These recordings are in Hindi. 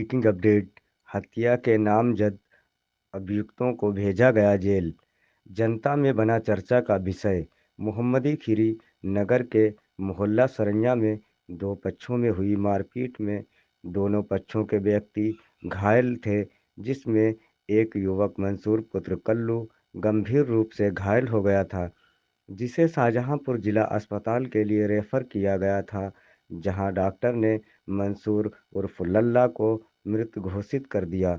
Breaking update. हत्या के नामजद अभियुक्तों को भेजा गया जेल। जनता में बना चर्चा का विषय। मोहम्मदी खीरी नगर के मोहल्ला सरैया में दो पक्षों में हुई मारपीट में दोनों पक्षों के व्यक्ति घायल थे, जिसमें एक युवक मंसूर पुत्र कल्लू गंभीर रूप से घायल हो गया था, जिसे शाहजहांपुर जिला अस्पताल के लिए रेफर किया गया था, जहां डॉक्टर ने मंसूर उर्फ लल्ला को मृत घोषित कर दिया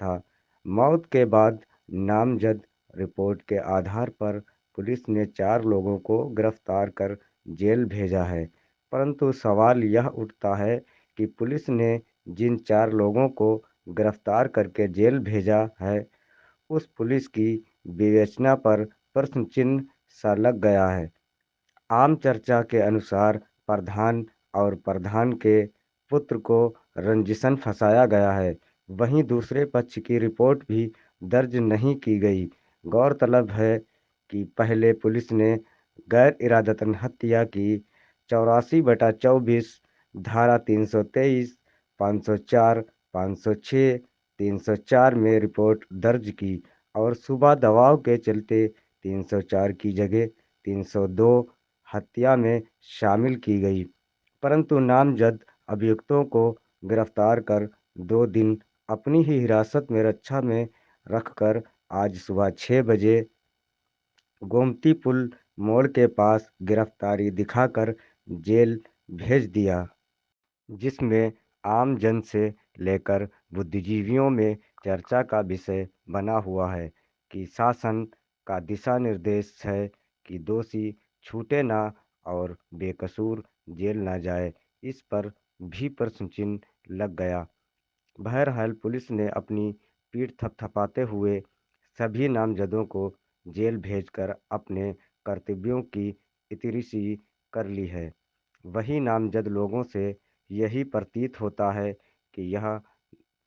था। मौत के बाद नामजद रिपोर्ट के आधार पर पुलिस ने 4 लोगों को गिरफ्तार कर जेल भेजा है, परंतु सवाल यह उठता है कि पुलिस ने जिन 4 लोगों को गिरफ्तार करके जेल भेजा है, उस पुलिस की विवेचना पर प्रश्न चिन्ह सा लग गया है। आम चर्चा के अनुसार प्रधान और प्रधान के पुत्र को रंजिशन फंसाया गया है। वहीं दूसरे पक्ष की रिपोर्ट भी दर्ज नहीं की गई। गौरतलब है कि पहले पुलिस ने गैर इरादतन हत्या की 84/24 धारा 323, 504, 506, 304 में रिपोर्ट दर्ज की और सुबह दबाव के चलते 304 की जगह 302 हत्या में शामिल की गई, परंतु नामजद अभियुक्तों को गिरफ्तार कर 2 दिन अपनी ही हिरासत में रक्षा में रखकर आज सुबह 6 बजे गोमती पुल मोड़ के पास गिरफ्तारी दिखाकर जेल भेज दिया, जिसमें आम जन से लेकर बुद्धिजीवियों में चर्चा का विषय बना हुआ है कि शासन का दिशा निर्देश है कि दोषी छूटे ना और बेकसूर जेल ना जाए। इस पर भी प्रश्न चिन्ह लग गया। बहरहाल पुलिस ने अपनी पीठ थपथपाते हुए सभी नामजदों को जेल भेजकर अपने कर्तव्यों की इतिश्री कर ली है। वही नामजद लोगों से यही प्रतीत होता है कि यह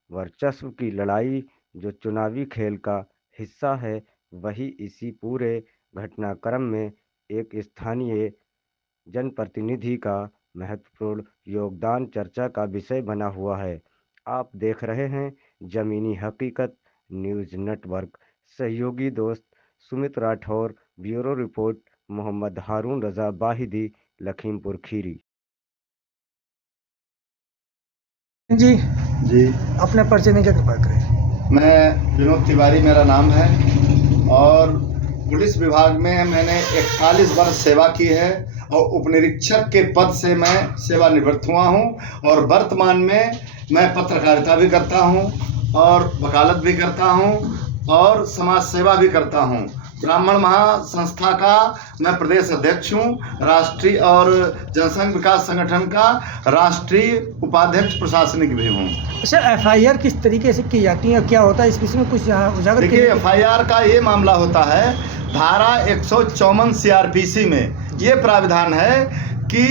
वर्चस्व की लड़ाई जो चुनावी खेल का हिस्सा है, वही इसी पूरे घटनाक्रम में एक स्थानीय जनप्रतिनिधि का महत्वपूर्ण योगदान चर्चा का विषय बना हुआ है। आप देख रहे हैं जमीनी हकीकत न्यूज़ नेटवर्क। सहयोगी दोस्त सुमित राठौर, ब्यूरो रिपोर्ट मोहम्मद हारून रजा वाहिदी, लखीमपुर खीरी। जी जी, अपने परिचय में क्या कृपा करें। मैं विनोद तिवारी मेरा नाम है और पुलिस विभाग में मैंने 41 वर्ष सेवा की है और उपनिरीक्षक के पद से मैं सेवानिवृत्त हुआ हूं और वर्तमान में मैं पत्रकारिता भी करता हूं और वकालत भी करता हूं और समाज सेवा भी करता हूं। ब्राह्मण महासंस्था का मैं प्रदेश अध्यक्ष हूं, राष्ट्रीय और जनसंघ विकास संगठन का राष्ट्रीय उपाध्यक्ष प्रशासनिक भी हूं। अच्छा, एफआईआर किस तरीके से की जाती है, क्या होता है इस विषय में कुछ यहाँ उजागर? देखिए, एफआईआर का ये मामला होता है, धारा 154 सीआरपीसी में ये प्राविधान है कि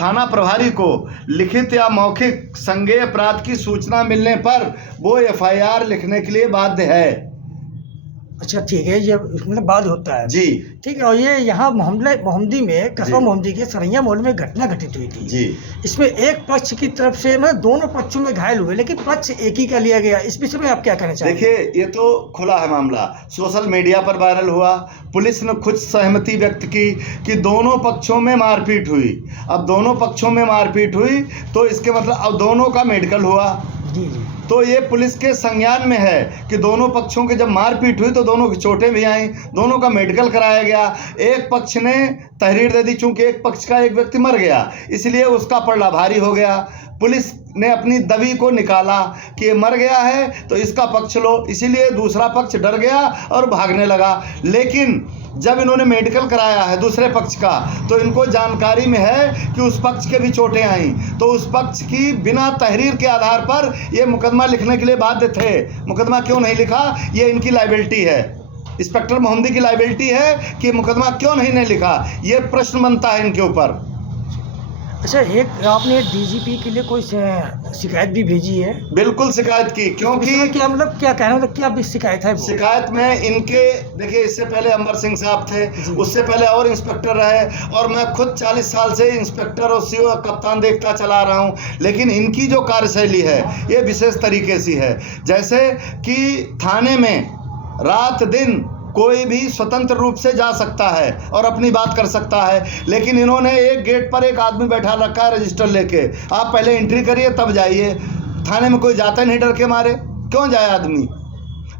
थाना प्रभारी को लिखित या मौखिक संज्ञेय अपराध की सूचना मिलने पर वो एफआईआर लिखने के लिए बाध्य है। अच्छा ठीक है, ये मतलब बाद होता है जी ठीक है। और ये यहाँ मोहम्मदी में कस्बा मोहम्मदी के सरैया मोड़ में घटना घटित हुई थी जी। इसमें एक पक्ष की तरफ से मतलब दोनों पक्षों में घायल हुए, लेकिन पक्ष एक ही का लिया गया। इस विषय में आप क्या कहना चाहेंगे? देखिए, ये तो खुला है मामला, सोशल मीडिया पर वायरल हुआ। पुलिस ने खुद सहमति व्यक्त की कि दोनों पक्षों में मारपीट हुई। अब दोनों पक्षों में मारपीट हुई तो इसके मतलब अब दोनों का मेडिकल हुआ। जी जी। तो ये पुलिस के संज्ञान में है कि दोनों पक्षों के जब मारपीट हुई तो दोनों की चोटें भी आईं, दोनों का मेडिकल कराया गया। एक पक्ष ने तहरीर दे दी, चूंकि एक पक्ष का एक व्यक्ति मर गया इसलिए उसका पलड़ा भारी हो गया। पुलिस ने अपनी दबी को निकाला कि ये मर गया है तो इसका पक्ष लो, इसीलिए दूसरा पक्ष डर गया और भागने लगा। लेकिन जब इन्होंने मेडिकल कराया है दूसरे पक्ष का तो इनको जानकारी में है कि उस पक्ष के भी चोटें आईं, तो उस पक्ष की बिना तहरीर के आधार पर ये मुकदमा लिखने के लिए बाध्य थे। मुकदमा क्यों नहीं लिखा, ये इनकी लाइबिलिटी है, इंस्पेक्टर मोहम्मदी की लाइबिलिटी है कि मुकदमा क्यों नहीं लिखा, ये प्रश्न बनता है इनके ऊपर। अच्छा, एक आपने डीजीपी के लिए कोई शिकायत भी भेजी है? बिल्कुल शिकायत की, क्योंकि इसमें क्या मतलब क्या कहना, मतलब क्या भी शिकायत है वो? शिकायत में इनके, देखिए इससे पहले अंबर सिंह साहब थे, जी। उससे पहले और इंस्पेक्टर रहे, और मैं खुद 40 साल से इंस्पेक्टर और सीओ कप्तान देखता चला रहा हूं, लेकिन इनकी जो कार्यशैली है ये विशेष तरीके से है। जैसे कि थाने में रात दिन कोई भी स्वतंत्र रूप से जा सकता है और अपनी बात कर सकता है, लेकिन इन्होंने एक गेट पर एक आदमी बैठा रखा है रजिस्टर लेके, आप पहले एंट्री करिए तब जाइए। थाने में कोई जाता नहीं डर के मारे, क्यों जाए आदमी?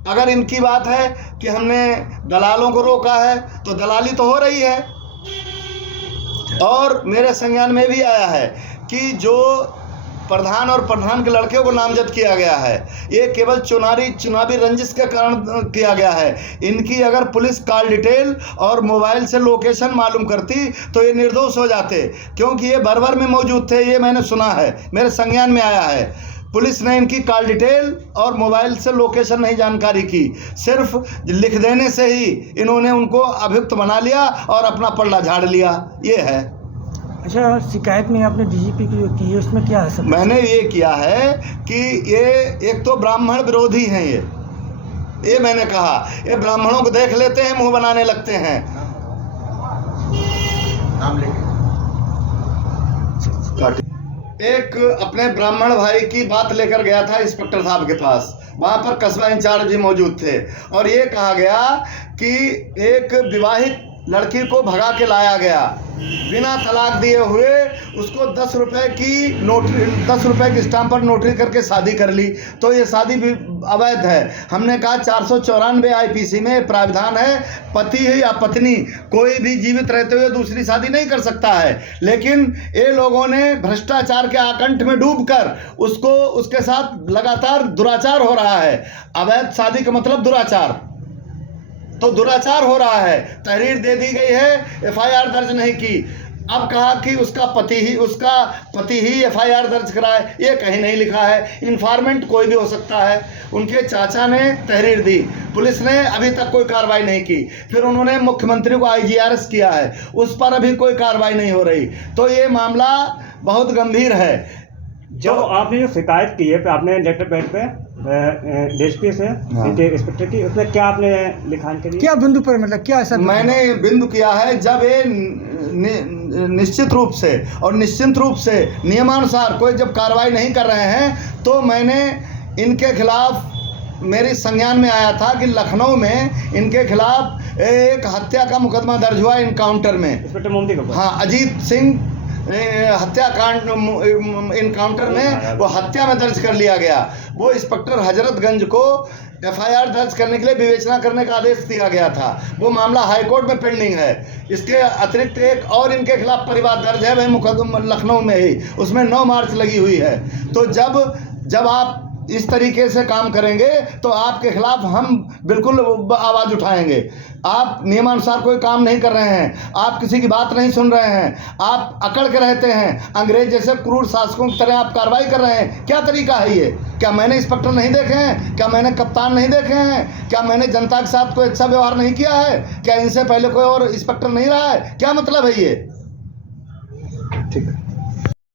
अगर इनकी बात है कि हमने दलालों को रोका है, तो दलाली तो हो रही है। और मेरे संज्ञान में भी आया है कि जो प्रधान और प्रधान के लड़के को नामजद किया गया है, ये केवल चुनावी रंजिश के कारण किया गया है। इनकी अगर पुलिस कॉल डिटेल और मोबाइल से लोकेशन मालूम करती तो ये निर्दोष हो जाते, क्योंकि ये भर में मौजूद थे, ये मैंने सुना है, मेरे संज्ञान में आया है। पुलिस ने इनकी कॉल डिटेल और मोबाइल से लोकेशन नहीं जानकारी की, सिर्फ लिख देने से ही इन्होंने उनको अभियुक्त बना लिया और अपना पल्ला झाड़ लिया, ये है। अच्छा, शिकायत में आपने डीजीपी की है, उसमें क्या है सब? मैंने ये किया है कि ये एक तो ब्राह्मण विरोधी हैं, ये मैंने कहा, ये ब्राह्मणों को देख लेते हैं मुंह बनाने लगते हैं। नाम लेके एक अपने ब्राह्मण भाई की बात लेकर गया था इंस्पेक्टर साहब के पास, वहाँ पर कस्बा इंचार्ज भी मौजूद थे, और ये कहा गया कि एक विवाहित लड़की को भगा के लाया गया, बिना तलाक दिए हुए उसको 10 रुपए की स्टाम्प पर नोटरी करके शादी कर ली, तो ये शादी भी अवैध है। हमने कहा 494 आईपीसी में प्राविधान है, पति है या पत्नी कोई भी जीवित रहते हुए दूसरी शादी नहीं कर सकता है, लेकिन ये लोगों ने भ्रष्टाचार के आकंठ में डूबकर उसके साथ लगातार दुराचार हो रहा है। अवैध शादी का मतलब दुराचार, तो दुराचार हो रहा है। तहरीर दे दी गई है, एफआईआर दर्ज नहीं की। अब कहा कि उसका पति ही एफआईआर दर्ज कराए, ये कहीं नहीं लिखा है। इन्फॉर्मेंट कोई भी हो सकता है। उनके चाचा ने तहरीर दी, पुलिस ने अभी तक कोई कार्रवाई नहीं की। फिर उन्होंने मुख्यमंत्री को आईजीआरएस किया है, उस पर अभी कोई कार्रवाई नहीं हो रही। तो ये मामला बहुत गंभीर है। जो आपने जो शिकायत की है, आपने लेटर पैड पे डीएसपी से इंस्पेक्टर की, उसमें क्या आपने लिखान करी? क्या बिंदु पर, मतलब क्या ऐसा? मैंने बिंदु किया है, जब ये निश्चित रूप से और निश्चिंत रूप से नियमानुसार कोई जब कार्रवाई नहीं कर रहे हैं, तो मैंने इनके खिलाफ, मेरी संज्ञान में आया था कि लखनऊ में इनके खिलाफ एक हत्या का मुकदमा दर्ज हुआ इनकाउंटर में। इंस्पेक्टर मोदी का? हाँ, अजीत सिंह हत्याकांड इनकाउंटर में वो हत्या में दर्ज कर लिया गया। वो इंस्पेक्टर हजरतगंज को एफआईआर दर्ज करने के लिए विवेचना करने का आदेश दिया गया था। वो मामला हाईकोर्ट में पेंडिंग है। इसके अतिरिक्त एक और इनके खिलाफ परिवार दर्ज है, वह मुकदमा लखनऊ में ही, उसमें 9 मार्च लगी हुई है। तो जब आप इस तरीके से काम करेंगे तो आपके खिलाफ हम बिल्कुल आवाज़ उठाएंगे। आप नियमानुसार कोई काम नहीं कर रहे हैं, आप किसी की बात नहीं सुन रहे हैं, आप अकड़ के रहते हैं, अंग्रेज जैसे क्रूर शासकों की तरह आप कार्रवाई कर रहे हैं। क्या तरीका है ये? क्या मैंने इंस्पेक्टर नहीं देखे हैं? क्या मैंने कप्तान नहीं देखे हैं? क्या मैंने जनता के साथ कोई अच्छा व्यवहार नहीं किया है? क्या इनसे पहले कोई और इंस्पेक्टर नहीं रहा है? क्या मतलब है ये? ठीक है।